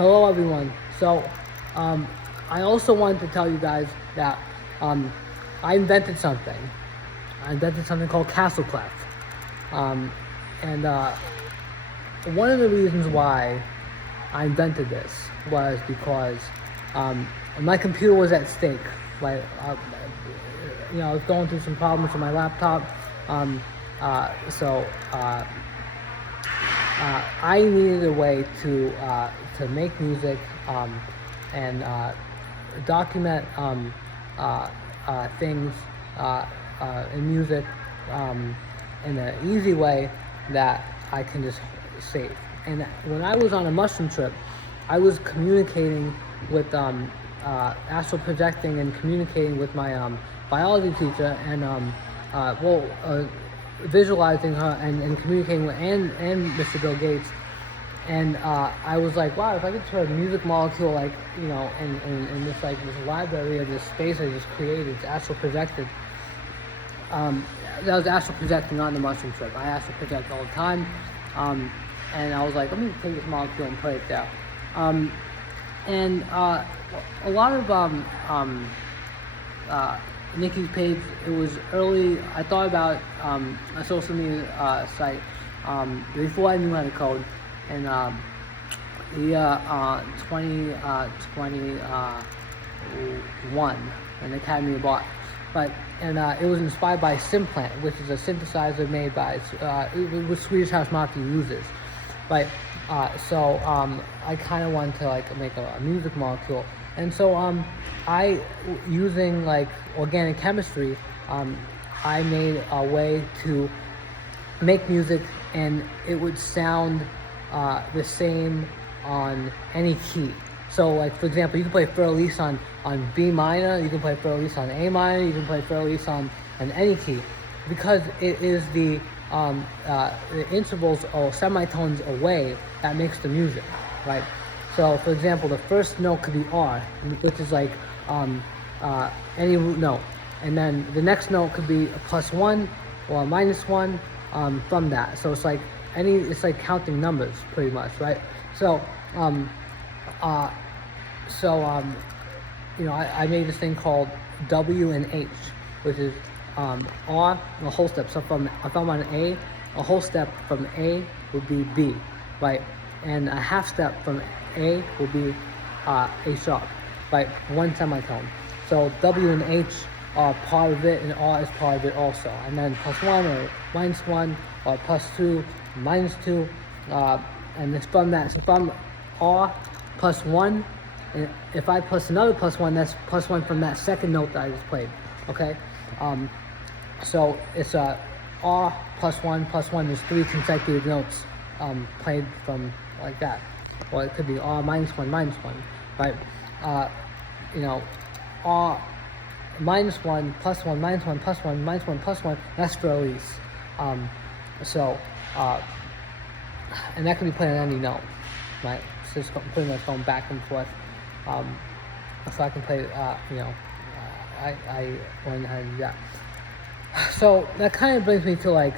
Hello everyone. I also wanted to tell you guys that I invented something. I invented something called Castle Clef. And one of the reasons why I invented this was because my computer was at stake. Like, I was going through some problems with my laptop. I needed a way to make music and document things in music in an easy way that I can just save. And when I was on a mushroom trip, I was communicating with astral projecting and communicating with my biology teacher and visualizing her and communicating with and Mr. Bill Gates. And I was like, wow, if I could turn a music molecule in this library of this space I just created, it's astral projected. That was astral projecting on the mushroom trip. I astral project all the time. And I was like, let me take this molecule and put it there. A lot of Nikki's page, it was early. I thought about a social media site before I knew how to code in the 2021 in the Academy of Art. It was inspired by Simplant, which is a synthesizer made by which Swedish House Mafia uses. I kind of wanted to make a music molecule, and so I, using organic chemistry, I made a way to make music and it would sound the same on any key. So for example, you can play Fer Elise on B minor, you can play Fer Elise on A minor, you can play Fer Elise on any key, because it is the intervals or semitones away that makes the music, right? So for example, the first note could be R, which is any root note, and then the next note could be a +1 or a -1 from that. So it's it's like counting numbers pretty much, right? I made this thing called W and H, which is R, a whole step. So if I'm on A, a whole step from A would be B, right? And a half step from A would be A sharp, right? One semitone. So W and H are part of it, and R is part of it also. And then +1 or -1 or +2, -2, and it's from that. So from R +1, and if I plus another +1, that's +1 from that second note that I just played. Okay, so it's R +1 +1 is 3 consecutive notes played from like that, or it could be R -1 -1, right? R -1 +1 -1 +1 -1 +1. That's Fer Elise. And that can be played on any note, right? So it's pretty much going back and forth. So I can play, I learned how to do that. So that kind of brings me to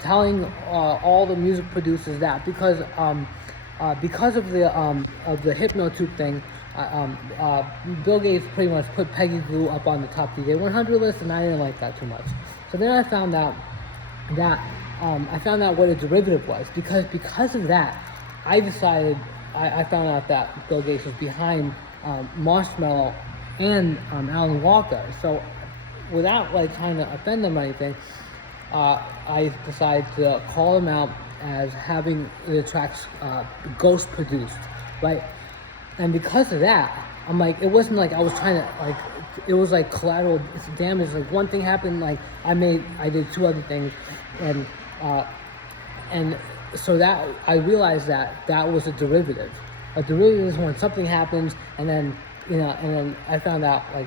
telling all the music producers that because of the hypnotube thing, Bill Gates pretty much put Peggy Goo up on the top DJ 100 list, and I didn't like that too much. So then I found out what a derivative was, because of that, I decided. I found out that Bill Gates was behind Marshmallow and AlanWalker. So without trying to offend them or anything, I decided to call them out as having the tracks ghost produced, right? And because of that, I'm it wasn't like I was trying to it was collateral damage. One thing happened, I did two other things, and so that I realized that was a derivative. A derivative is when something happens, and then I found out I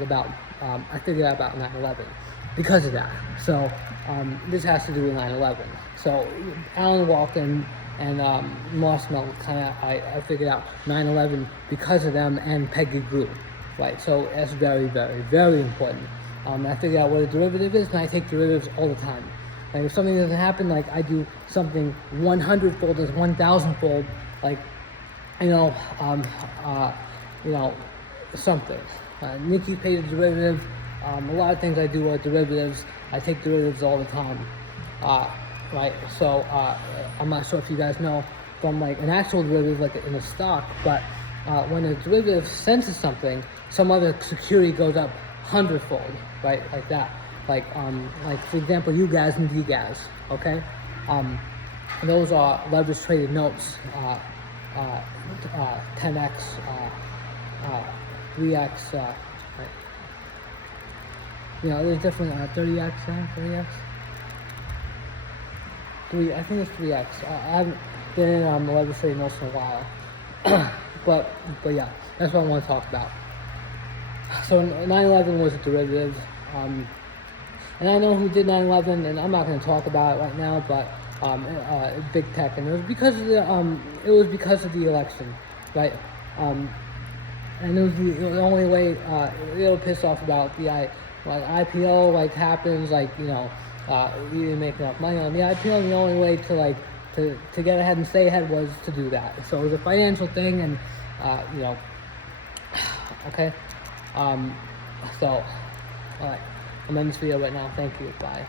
figured out about 9/11 because of that. So this has to do with 9/11. So AlanWalker and Marshmallow I figured out 9/11 because of them and Peggy Goo, right? So that's very, very, very important. I figured out what a derivative is, and I take derivatives all the time. Like if something doesn't happen, like I do something 100-fold as 1,000-fold, like you know, um, uh, you know, something. Nikki paid a derivative. A lot of things I do are derivatives. I take derivatives all the time. Right? So I'm not sure if you guys know from like an actual derivative, like in a stock, but when a derivative senses something, some other security goes up hundredfold, right? Like that. Like for example, UGAS and DGAS, okay? Those are leverage traded notes, 10x, 3x, right? You know, there's definitely 30x, 30x. I think it's 3x. I haven't been in leverage traded notes in a while, but yeah, that's what I want to talk about. So 9/11 was a derivative, and I know who did 9/11, and I'm not going to talk about it right now, but big tech, and it was because of the election, right? And it was the only way it'll piss off about the IPO like happens, like you didn't make enough money on the IPO, and the only way to get ahead and stay ahead was to do that. So it was a financial thing, and okay. So, all right, I'm in this video right now. Thank you. Bye.